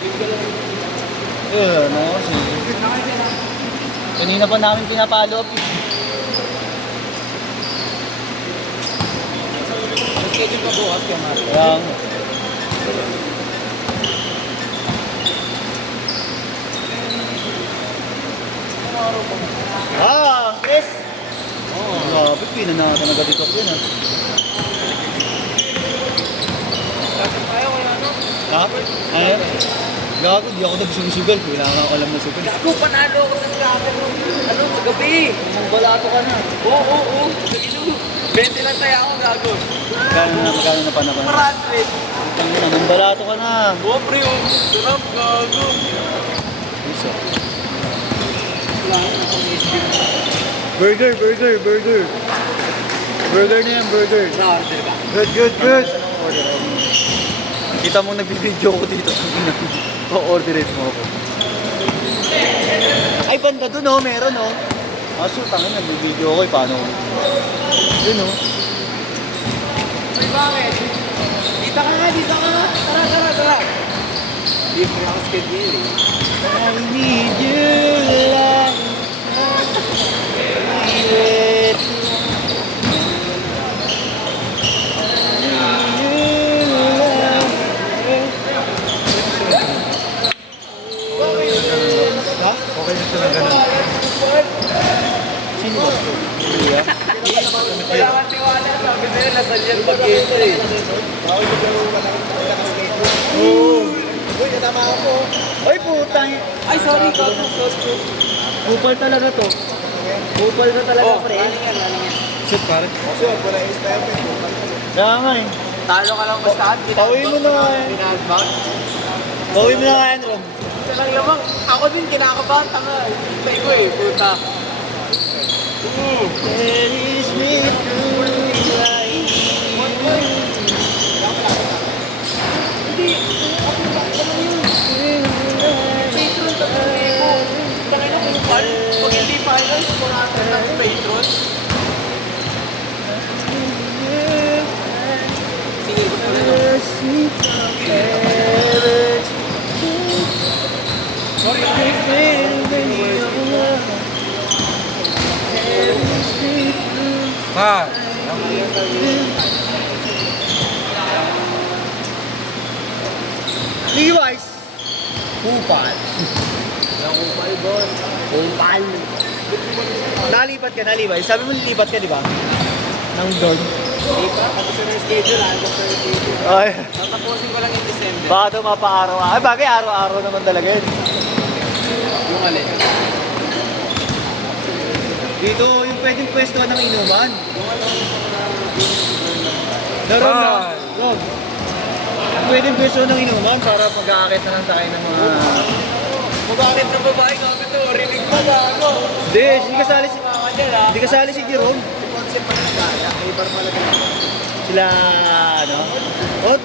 Ano kasi. Kanina pa namin pinapalo up. Schedule pa bukas kaya Mario. Kaya Chris! Grabe, pinanatan agad ito yun ah. Ayaw wala no? Ha? Ano? Gago, di ako nagsusugal. Kailangan ko alam na sugal. Gago, panalo ako sa scrapper mo. Ano, kagabi. Balato ka na. Oo. Ilo. 20 lang tayo ako, gago. Magkano na panahon? 400. Ang naman, balato ka na. Oo, pre, oh. Sarap, gago. Isa. Wala na akong isip. Burger. Burger na yan, burger. Na-order ba? Good. Kita mo nagbibideo ko dito. O-orderin mo ako. Ay, banda dun oh, meron oh. Aso, tangin, nagbibideo ko eh, paano? Yun oh. Ay, bakit? Dito ka nga. Tara. Hindi ko ako schedule eh. I need you like okay na sila ganun. Sino ba ito? Wala kang tiwala. Sabi sa'yo, nasa liyan mag-ito eh. Oo. Uy, natama ako. Ay, putang. Ay, sorry. Kupal talaga to. Kupal na talaga, pre. Galing yan. Shit, pare. Wala yung style mo. Kaya nga eh. Talo ka lang basta. Pauwi mo na nga eh. Pinag-back. Pauwi mo na nga yan, Rom. Ito lang lamang. Ako din, kinakabahan. Tanga. Hintay ko eh. Puta. Cherish me through life. Patron, 3,000. Tangin na kupal. Pag hindi finals, kumatan ng patron. Sige, gusto na no. Sorry, Ha? Levi's. Kupal. kupal, boss. Kupal. Nalipat ka na, Levi's. Sabi mo lilipat ka, di ba? Nang doon. Hindi pa. Tapos na yung schedule, ah. Tapos na yung schedule. Ay. Tatapusin ko lang yung December. Baka daw mapa-araw. Ay, bagay araw-araw naman talaga yun. Yung alin. Dito yung pwedeng pwesto ng inuman. Rob, Ah. Rob. Pwedeng pwesto ng inuman para pag-aakit na lang tayo ng mga... Bakit na babae kami to? Rinig pa gago. Hindi kasali si... Kanila. Hindi kasali si Jerome. Concept pa na gala. Ibar pala din. Sila, ano? Oh,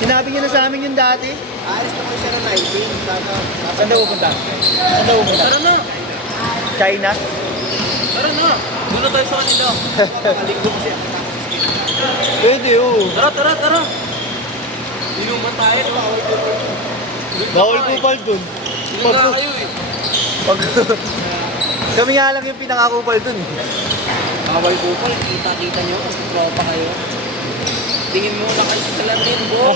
sinabi niya na sa amin yung dati. Alis naman siya ng 19. Saan daw pupunta? Saan daw pupunta? Tara na. China? Tara na. Doon na tayo sa kanila. Kalingkong siya. Pwede, oo. Tara. Inuman tayo. Bawal kupal dun. Ilan na kayo eh. Pag... Kami nga lang yung pinakakupal dun eh. Bawal ko pa. Kita nyo. Mas tropa kayo. Tingin mo na kayo sa salamin, boy.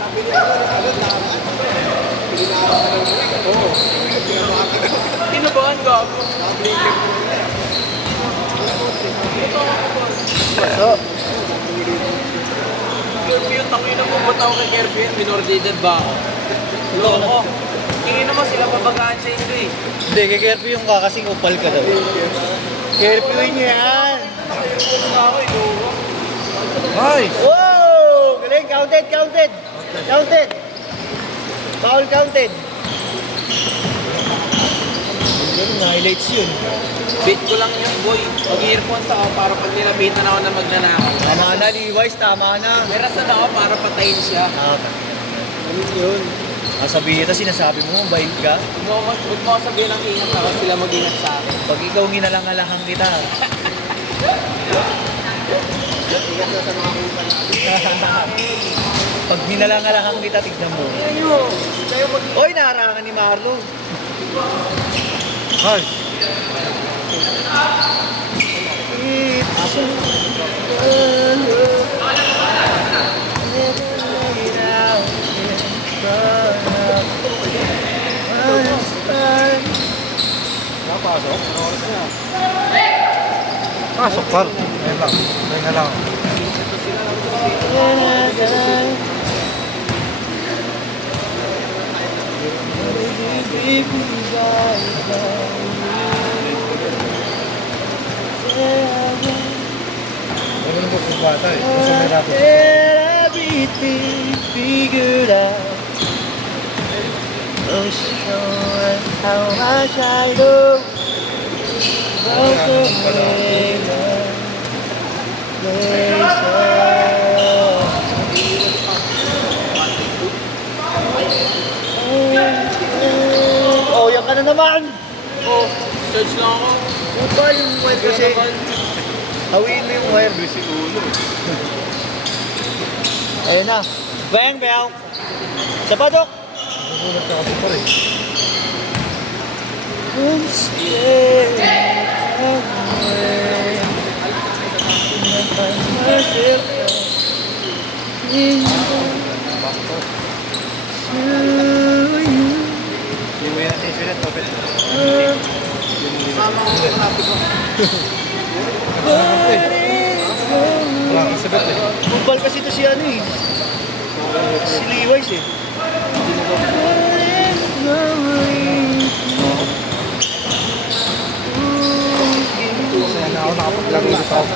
Sabi niya, agad na. Oo. Tinabahan gago. So, Kirby yung tangin na pumunta ako kay Kirby. Minor-dated ba ako? Loko. Tingin naman sila mabagaan sa inyo eh. hindi, kay Kerpy yung kakasing upal ka daw. Kerpy niya yan. Ako eh, loko. Nice! Wow! Galing, counted! Foul counted! Ganun, highlights yun. Bait ko lang yun, boy. Mag-earphones ako para pag nilapitan ako na magnanakaw. Tama na, Levi's, tama na. May rason ako para patayin siya. Ganun yun. Sabihin ito, sinasabi mo, bait ka. Huwag mo sabihin ang ingat ako, sila mag-ingat sa akin. Pag ikaw nginalang-alahang kita. Ingat na sa mga kupal natin. Pag Hinalangalakang kita, tignan mo. Kayo mag Oy, naharangan ni Marlo. Ay, It's so pasok par. Ayun lang. Ayun na lang. Ano ba kung bata eh? Gusto may rato. Everything figured out. Oh, sure how much I know about the way love plays Oh, yan ka na naman! Oh, charge lang ako. Upa yung wire kasi. Hawiin mo yung wire. si Ulo. Ayun na. Bang, bang! Sa padok! Nagulat ka kasi par eh. Hindi mo yan natin sila, topet. Sama ko yung traffic ko. Wala kang sagot eh. Bubal kasi ito si ano eh. Si Levi's eh. Masaya na ako nakapaglaro dito ako.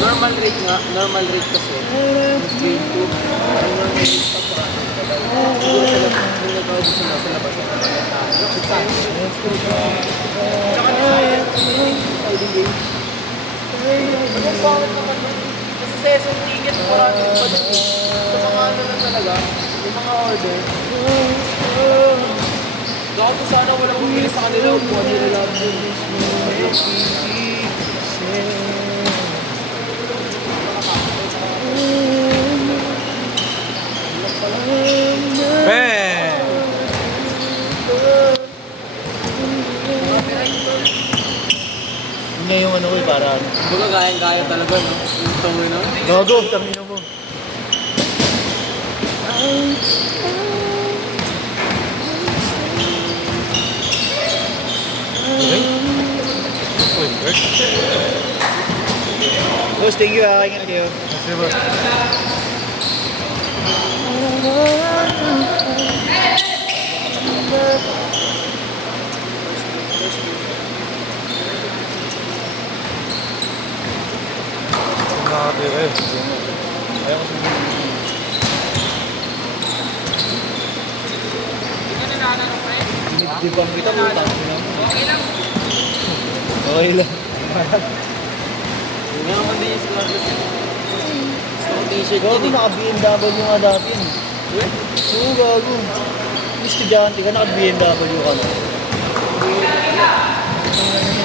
Normal rate nga, normal rate kasi. Mas grade 2. Ang normal rate pa pa. Siguro sa labas, yung nag-audition na sa labas. Ang pangit naman nun. Kasi sa SM ticket, marami rin pa dun eh. Sa mga ano lang talaga, yung mga order. Baka kung sana walang bumili sa kanila, upuan nila lang dun. Bang! Yun nga yung ano ko eh, parang. Baga gayang-gaya talaga, no? Yung tangoy na. Gago, tangina mo. Uy, work. Boss, thank you ah. Ingat kayo. Kasi ba? Nakakati eh. Ayaw ko sa Dibang kita mo, tangina mo. Okay lang. Yung nga naman din yung sila gusto ko t-shirt Gago, yun eh. naka-BMW nga dati. Oo, gago. Estudyante ka, naka-BMW ka na.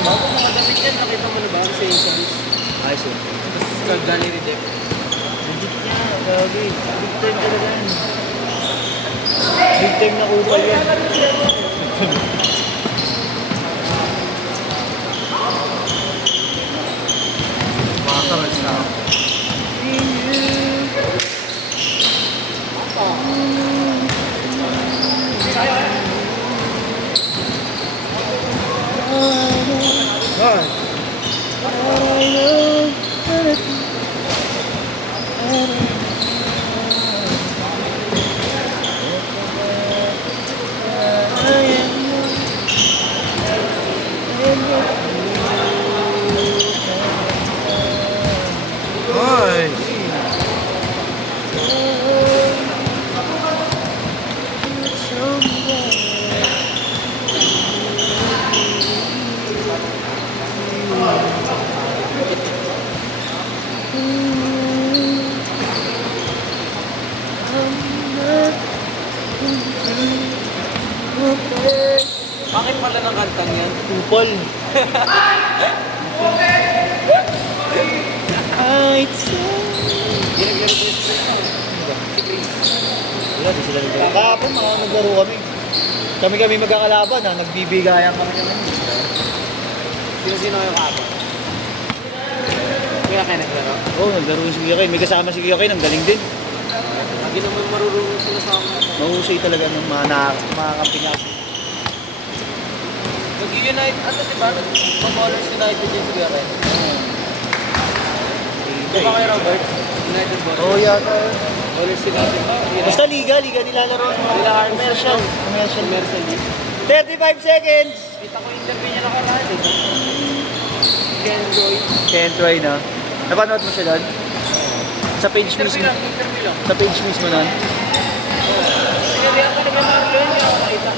Bago mga damit yan, nakita mo na ba? Sa Ace. Ayos yun. Tapos kag-gani redep. Legit niya, gago eh. Big time talaga yan. Big time na kupal yan. mga kamay na ako. Ay! Ay! Bakit pala ng kantang yan? Kupal. might say. Ginag-request ko yun. Si Chris. Wala, di sila nagdala. Kahapon, naglaro kami. Kami magkakalaban ha, nagbibigayan kami. Sino-sino kayo kapag? Kaya kayo naglaro? Oo, naglaro yung si Kuya Kay. May kasama si Kuya Kay, ang galing din. Lagi naman marurunong sila sa akin. Mahusay talaga ng mga kampi natin. Nag-unite, ano diba? Mag-Ballers United din sila rin. Di ba kayo Robert? United Ballers? Oo, yata. Ballers United ba? Basta liga nilalaro. Sila Commercial. Commercial. Commercial League. 35 seconds! Kita ko interview niya nakaraan eh. Ken Joy. Ken Troy na. Napanood mo siya doon? Sa page Interview mismo. lang, interview lang. Sa page mismo nun. Sinarihan ko na kay Marlo yun, hindi ako nakita.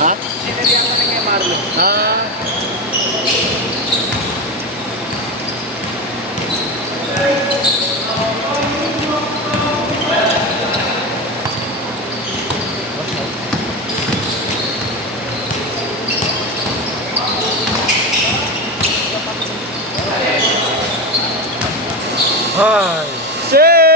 Ha? Sinarihan ko na kay Marlo. Ah. Hi. Six.